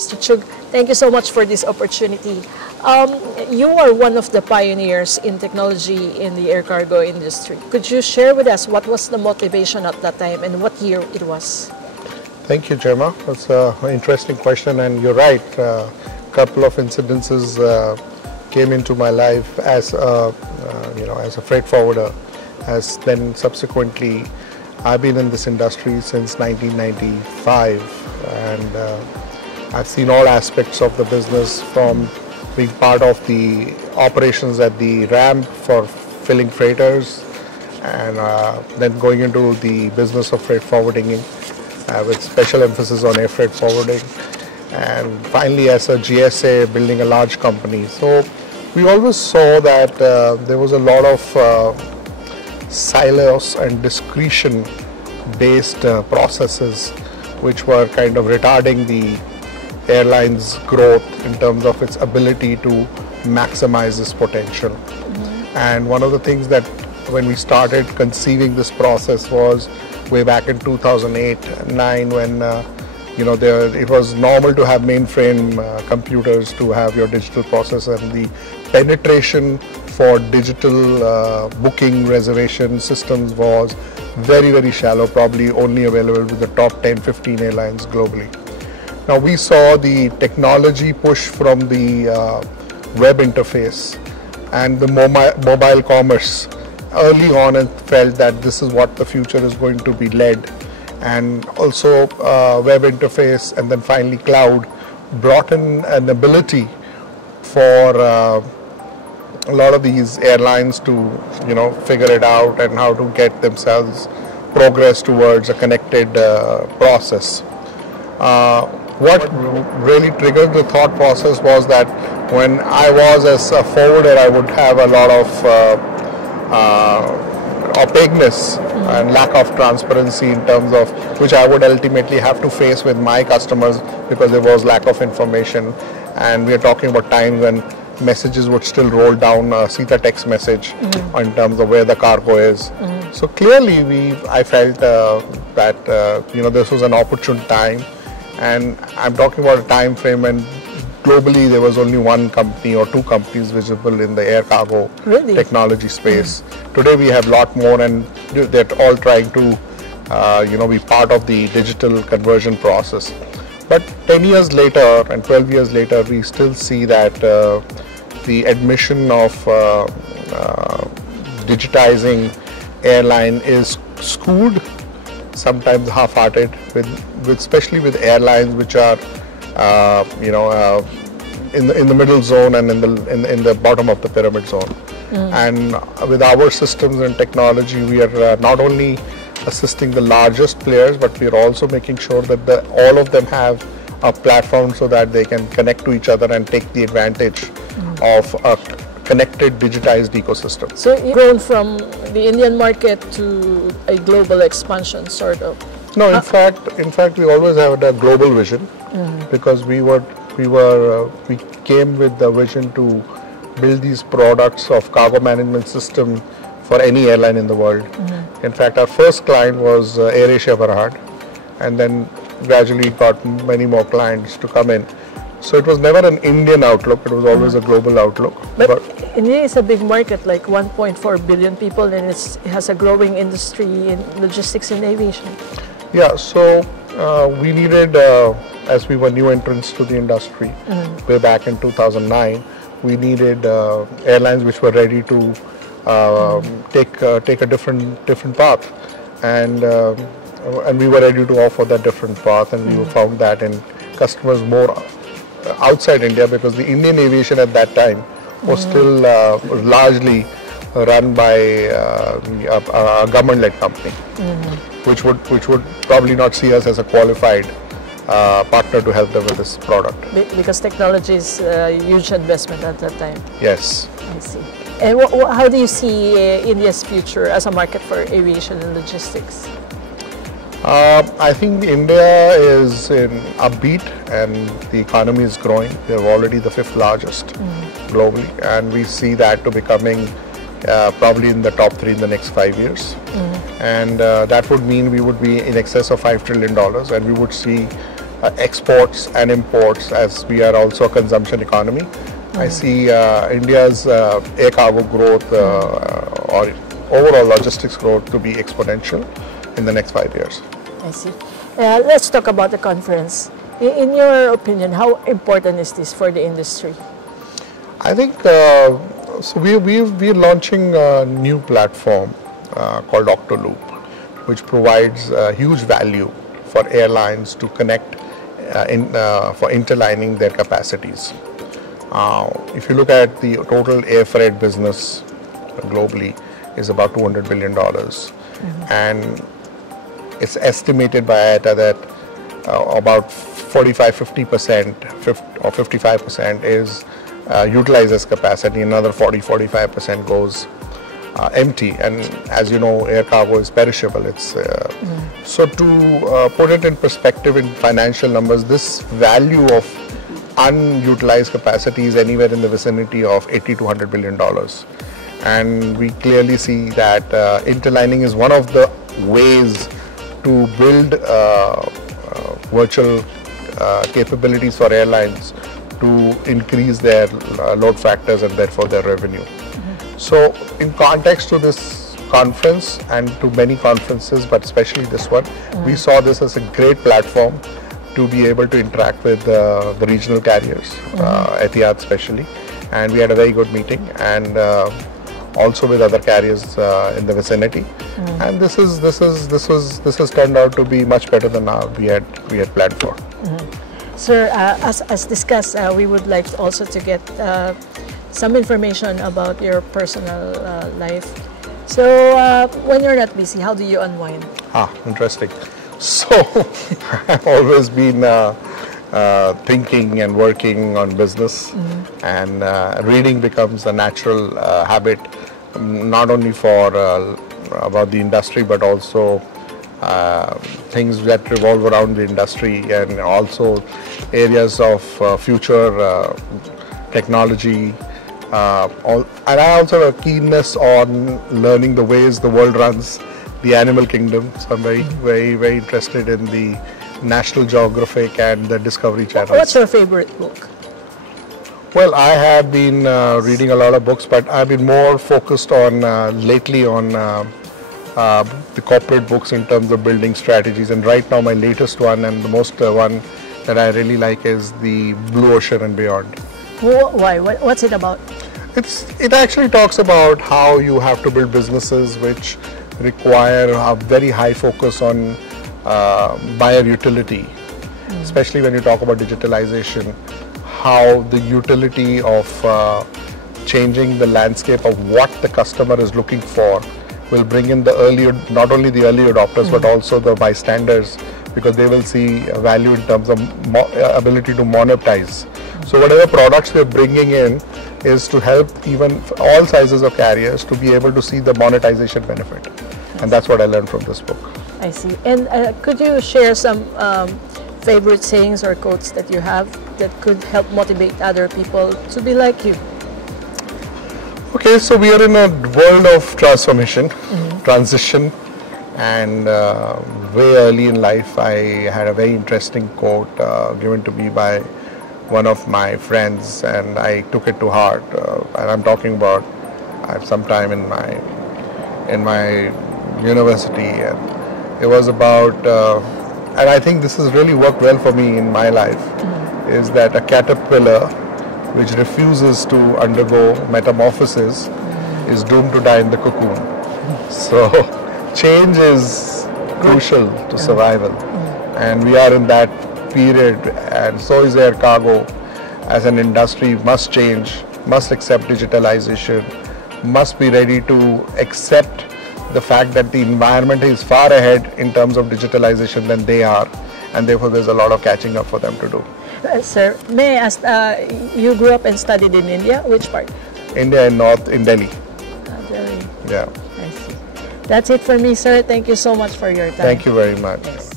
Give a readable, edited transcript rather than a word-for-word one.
Mr. Chug, thank you so much for this opportunity. You are one of the pioneers in technology in the air cargo industry. Could you share with us what was the motivation at that time and what year it was? Thank you, Gemma. That's an interesting question, and you're right. A couple of incidences came into my life as as a freight forwarder. As then subsequently, I've been in this industry since 1995, and I've seen all aspects of the business, from being part of the operations at the ramp for filling freighters, and then going into the business of freight forwarding with special emphasis on air freight forwarding, and finally as a GSA building a large company. So we always saw that there was a lot of silos and discretion based processes which were kind of retarding the airline's growth in terms of its ability to maximize its potential. And one of the things that when we started conceiving this process was way back in 2008-9, when it was normal to have mainframe computers to have your digital process, and the penetration for digital booking reservation systems was very, very shallow, probably only available with the top 10-15 airlines globally. Now we saw the technology push from the web interface and the mobile commerce early on, and felt that this is what the future is going to be led. And also web interface and then finally cloud brought in an ability for a lot of these airlines to figure it out and how to get themselves progress towards a connected process. What really triggered the thought process was that when I was as a forwarder, I would have a lot of opaqueness and lack of transparency in terms of which I would ultimately have to face with my customers, because there was lack of information. And we are talking about times when messages would still roll down a CETA text message in terms of where the cargo is. So clearly I felt that this was an opportune time, and I'm talking about a time frame when globally there was only one company or two companies visible in the air cargo technology space. Today we have a lot more, and they're all trying to be part of the digital conversion process. But 10 years later and 12 years later, we still see that the admission of digitizing airline is skewed, sometimes half-hearted, especially with airlines which are in the middle zone and in the bottom of the pyramid zone. And with our systems and technology, we are not only assisting the largest players, but we are also making sure that all of them have a platform so that they can connect to each other and take the advantage of a connected, digitized ecosystem. So you've grown from the Indian market to a global expansion, sort of. No, in fact, we always had a global vision, because we came with the vision to build these products of cargo management system for any airline in the world. In fact, our first client was AirAsia Berhad, and then gradually got many more clients to come in. So it was never an Indian outlook, it was always a global outlook. But India is a big market, like 1.4 billion people, and it has a growing industry in logistics and aviation. Yeah, so we needed, as we were new entrants to the industry way back in 2009, we needed airlines which were ready to take a different path, and we were ready to offer that different path, and we found that in customers more outside India, because the Indian aviation at that time was still largely run by a government-led company, which would probably not see us as a qualified partner to help them with this product. Because technology is a huge investment at that time. Yes. I see. And how do you see India's future as a market for aviation and logistics? I think India is in upbeat, and the economy is growing. They're already the 5th largest globally, and we see that to becoming probably in the top 3 in the next 5 years. And that would mean we would be in excess of $5 trillion, and we would see exports and imports, as we are also a consumption economy. I see India's air cargo growth or overall logistics growth to be exponential in the next 5 years. I see. Let's talk about the conference. In your opinion, how important is this for the industry? I think so. We're launching a new platform called Octoloop, which provides huge value for airlines to connect for interlining their capacities. If you look at the total air freight business globally, is about $200 billion, and it's estimated by IATA that about 45-50% or 55% is utilized as capacity. Another 40-45% goes empty, and as you know, air cargo is perishable. It's so to put it in perspective in financial numbers, this value of unutilized capacity is anywhere in the vicinity of $80 to $100 billion, and we clearly see that interlining is one of the ways to build virtual capabilities for airlines to increase their load factors and therefore their revenue. So in context to this conference and to many conferences, but especially this one, we saw this as a great platform to be able to interact with the regional carriers, Etihad especially, and we had a very good meeting, and also with other carriers in the vicinity, and this has turned out to be much better than we had planned for. Sir, as discussed, we would like also to get some information about your personal life. So when you're not busy, how do you unwind? Interesting. So I've always been thinking and working on business, and reading becomes a natural habit, not only for about the industry, but also things that revolve around the industry, and also areas of future technology. And I also have a keenness on learning the ways the world runs, the animal kingdom. So I'm very interested in the National Geographic and the Discovery Channel. What's your favorite book? Well, I have been reading a lot of books, but I've been more focused on lately on the corporate books in terms of building strategies. And right now my latest one, and the most one that I really like, is the Blue Ocean and Beyond. Why? What's it about? It actually talks about how you have to build businesses which require a very high focus on buyer utility, especially when you talk about digitalization, how the utility of changing the landscape of what the customer is looking for will bring in the not only the early adopters, but also the bystanders, because they will see value in terms of ability to monetize. So whatever products we're bringing in is to help even all sizes of carriers to be able to see the monetization benefit. And that's what I learned from this book. I see. And could you share some favorite sayings or quotes that you have that could help motivate other people to be like you? Okay, so we are in a world of transformation, transition, and way early in life I had a very interesting quote given to me by one of my friends, and I took it to heart. And I'm talking about sometime in my university, and it was about, and I think this has really worked well for me in my life, is that a caterpillar which refuses to undergo metamorphosis is doomed to die in the cocoon. So change is crucial to survival, and we are in that period, and so is air cargo as an industry. Must change, must accept digitalization, must be ready to accept the fact that the environment is far ahead in terms of digitalization than they are, and therefore there's a lot of catching up for them to do. Sir, may I ask, you grew up and studied in India? Which part? India in Delhi. Delhi. Yeah. I see. That's it for me, sir. Thank you so much for your time. Thank you very much. Yes.